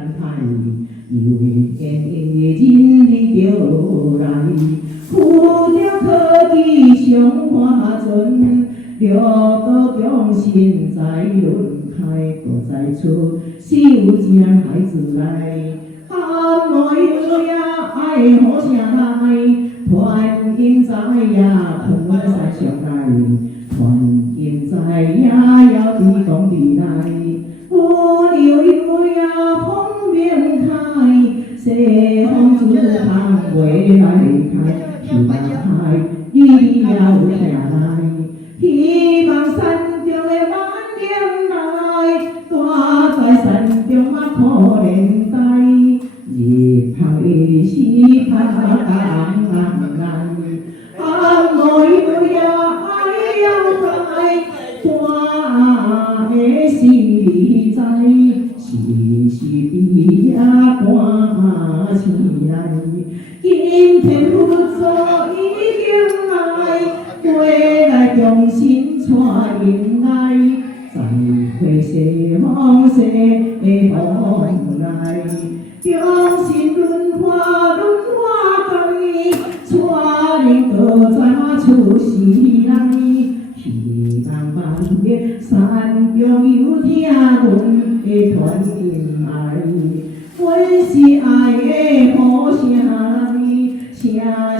等待，以为渐渐的人力就来，扶着科技上花船，六个中心在轮开，各再出小将孩子来，喊我呀爱好声来，团结在呀团山上来，团结在呀要地动地来，我留有呀风鸣开，西风自旁未来开，希望海你要下来，希望山中的万年来，大在山中啊可怜呆，日拍的时拍当来，啊我呀爱要在，我的心在，时时比呀赶起来，今天不做已经来，归来重新带迎来，再会西风西风来，重新轮花开，带领各咱出世来，希望万年山中有听阮的团结爱，阮是爱的好声来，声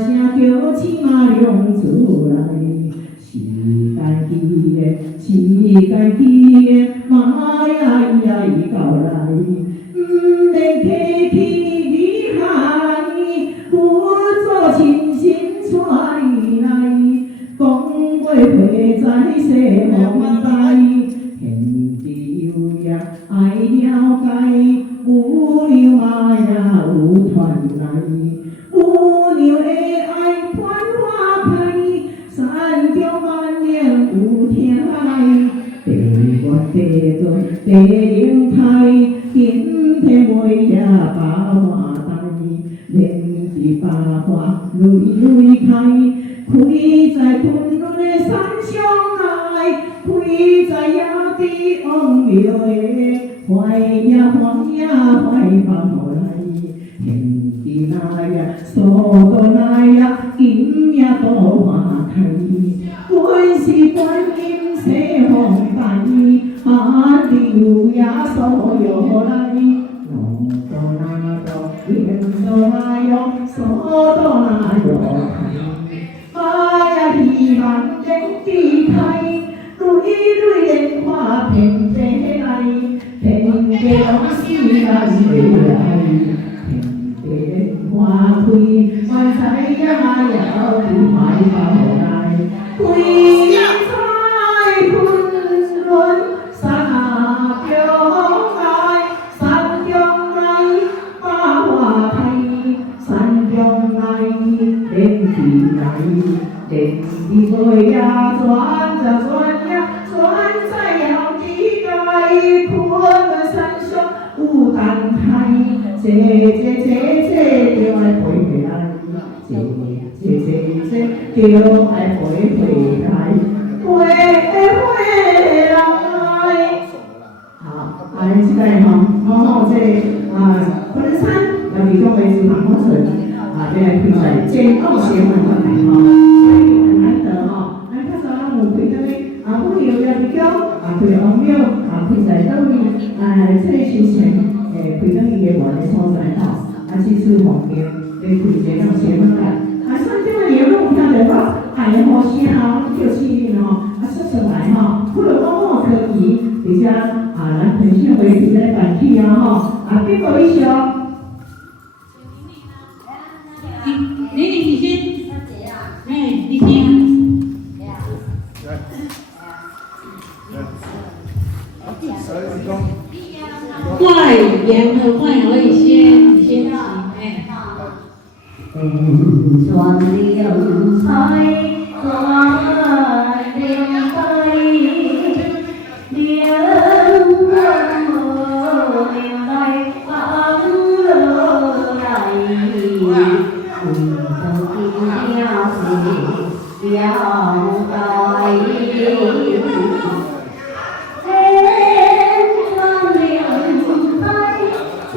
声叫起马亮出来，时间记的，时间记的，妈呀呀已到来，不免客气你下来，故作亲心带你来，讲话会在西风带，天地有呀爱了解，有了妈呀有传来，有了的爱传花开，山中万年有听来，地缘地段地灵开，今天袂呀把花带，莲枝百花蕊蕊开，开在昆仑的山上来，开在野地王庙的怀呀怀呀怀抱来，天地来呀，所到来呀，今夜多花开，阮是观音西风带，啊流呀所有来，弄到那个连到那哟，所到那哟开，啊呀希望天地开，蕊蕊莲花遍地来，遍地拢是咱的爱。莲花开，万载呀要怀抱来，开在昆仑山中来，山中来把花开，山中来莲枝来，莲枝来呀转呀转呀转在要地界，昆仑山上有丹台。坐就爱陪回来，坐就爱陪回来，回来。好，这个昆山有地方位置蛮好存，这个比赛健康协会团队很难得咱较早有开到妇幼也比较开王庙开在倒位这个休闲。开到伊个玩的所在这次方面来开一个让协门来，山中的牛肉听着我爱好声叫起哩说出来不如讲科技，而且咱培训会比咧办起别个一说。你先，你先。怪言和怪可以先行，转流彩，转流彩，流来放落来，回头的了是要该。转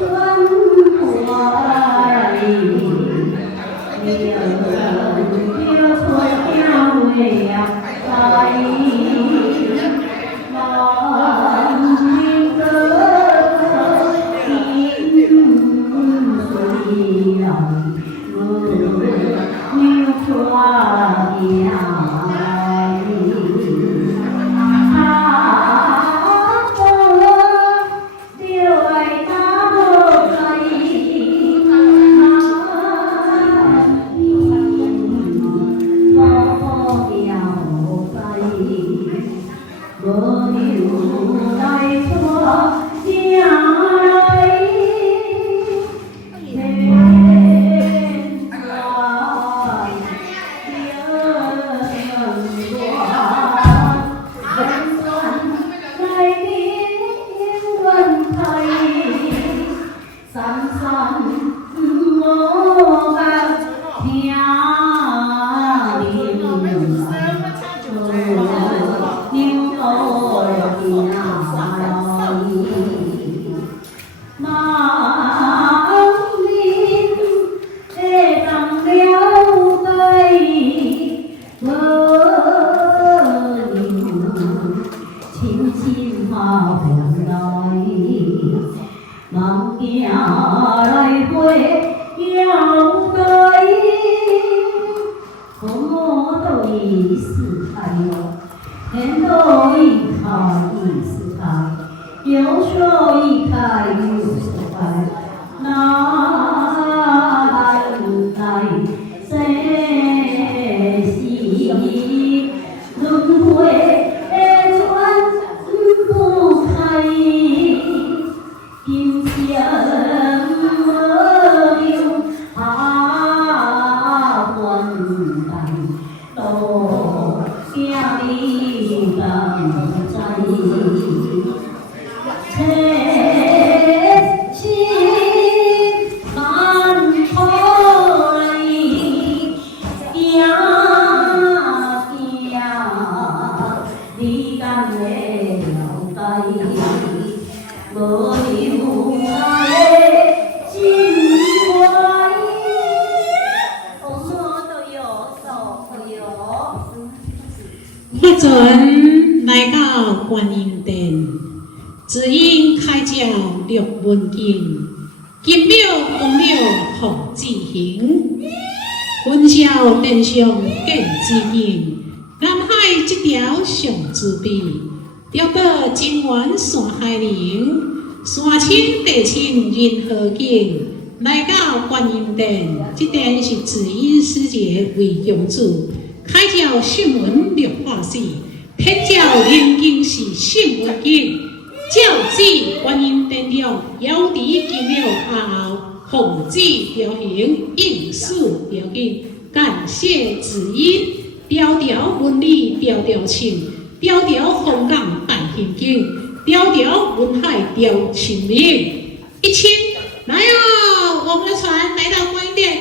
不准来到观音殿，只因开教六文经，金庙公庙奉旨行，文孝殿上见之印，南海这条上之笔，钓到金元山海陵，山清地清人和景。来到观音殿，这殿是紫阴师姐为宗主，开教圣文六法师，天教灵经是圣文经，教旨观音殿中，遥伫金庙后，奉旨调行，应数调经，感谢紫阴，条条文理条条清，条条风港办行经，条条文海调清明，一清来哦，我们的船来到观音殿。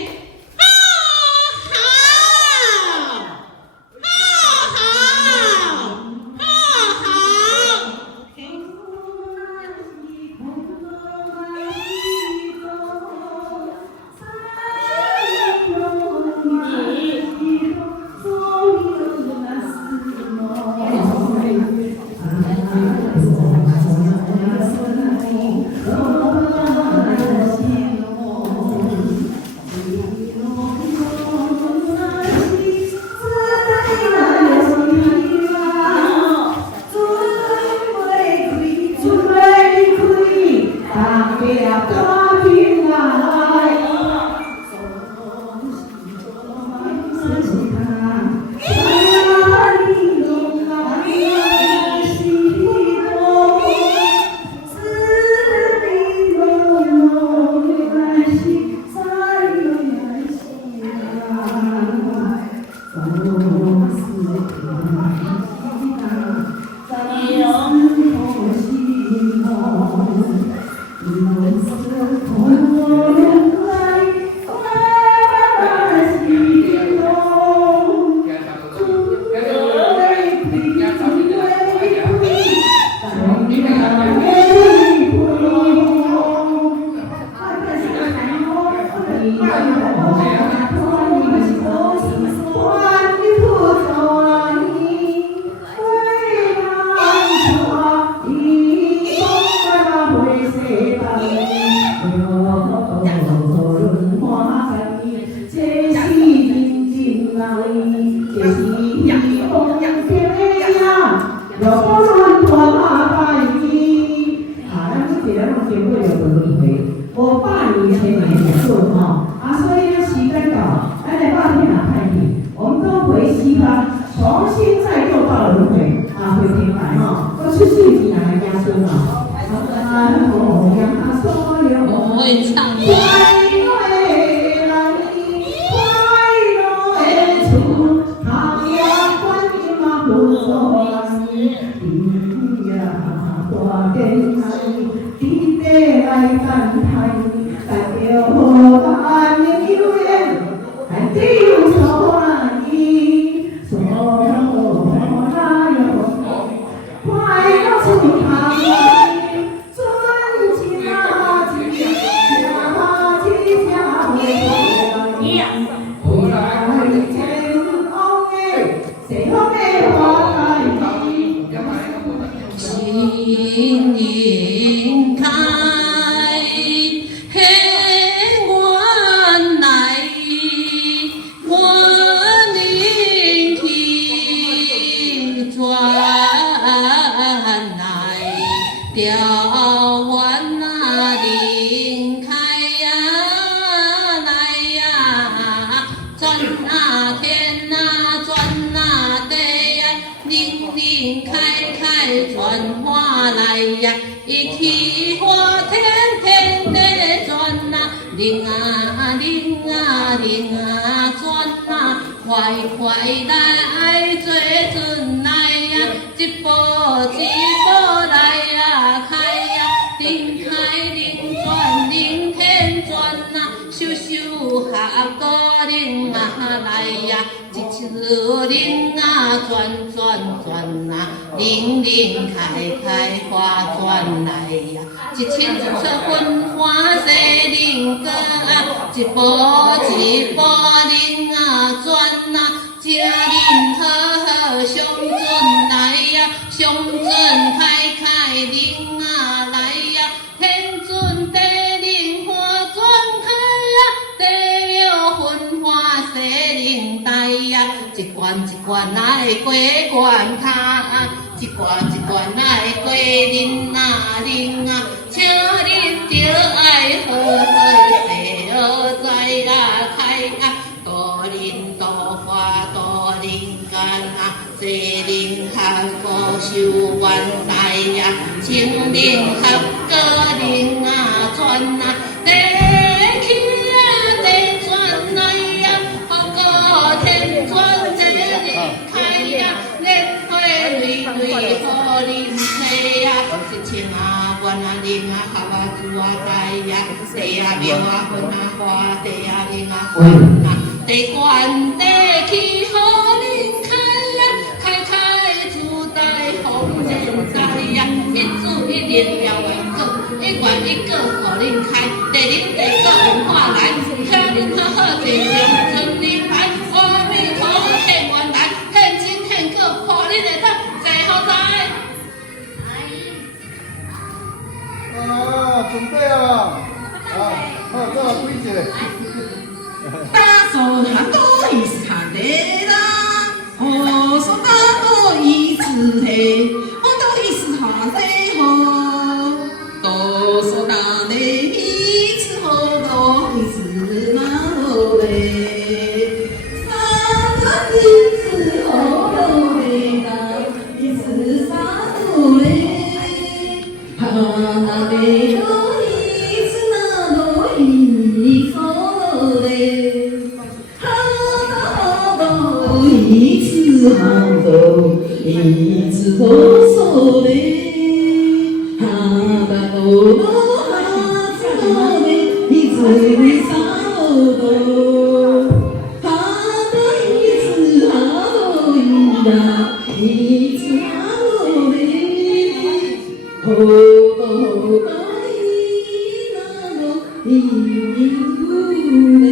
若果论团拜你，咱这个拢经过着轮回，无百年千年的数吼，所以呢时间到，咱来把天啊开去，我们都回西方，重新再又到轮回，回天来吼，我出世纪来家孙哦。我呀，所有我会唱。快乐来，快乐的厝，太阳关键嘛不错你呀，大电台，记得来等待，但要咱的有缘，还得有所依，所有那有快乐厝太阳。心迎开，嘿，原来我聆听转来，调弯那林开呀，来呀，转那天那转那地呀，林林开开转花来呀，一起花天天地转呐，灵啊灵啊灵啊转呐，快快来做阵来呀，一步一步来呀开呀，灵开灵转灵天转呐，修修合个灵啊来呀，一次灵啊转转转呐，灵灵开开花转来呀，一千出分花谢灵歌啊，一步一步灵啊转呐，听灵好好上阵来呀，上阵开开灵啊来呀，天尊地灵花转开呀，地有分花谢灵带呀，一关一关来过关卡。一挂一挂来过恁啊恁啊，请恁着爱好好细学知啊开啊，多恁多花多恁干啊，坐恁合高修愿来呀，请恁合个恁啊转啊，地起啊地转来呀，好个天转地恁开呀，恁花蕊蕊好恁吹呀，一千啊愿啊灵啊合啊珠啊带呀，地啊庙啊分啊花，地啊灵啊分啊，地关地起好恁开呀，开开珠带红人在呀，一珠一莲了一个，一关一个好恁开，地灵地个文化来，请恁好好静静存恁来，阿弥陀佛献愿来，献金献果破恁的道，最好在。准备啊！好，这规矩。大手他都一是他的啦，我说大都一是嘿，我都一是他的吼，都说大的一是好，都一是那罗嘞，三个一是好罗嘞啦，一是三罗嘞，哈那嘞罗。一次行走，一次走走嘞，哈达罗罗哈次罗嘞，一次为啥罗，哈达一次哈罗伊呀，一次哈罗嘞，好多好多伊那罗伊古嘞。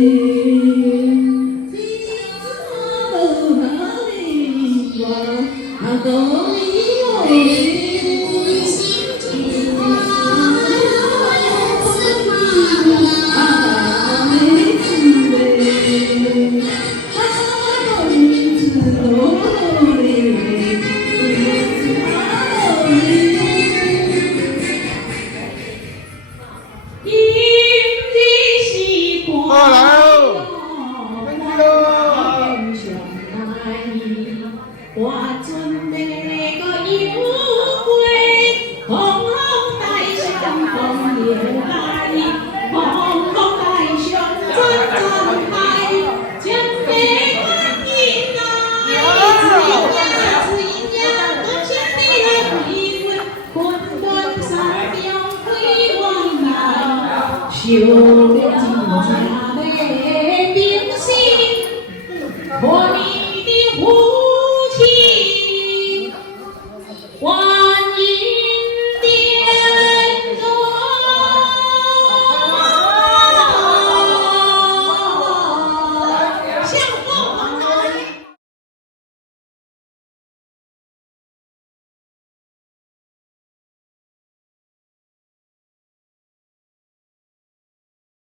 我准备个有归，红红大象红叶来，红红大象转转来，将北观音来，只因呀，多想你来回归，混沌山中归往来，修炼。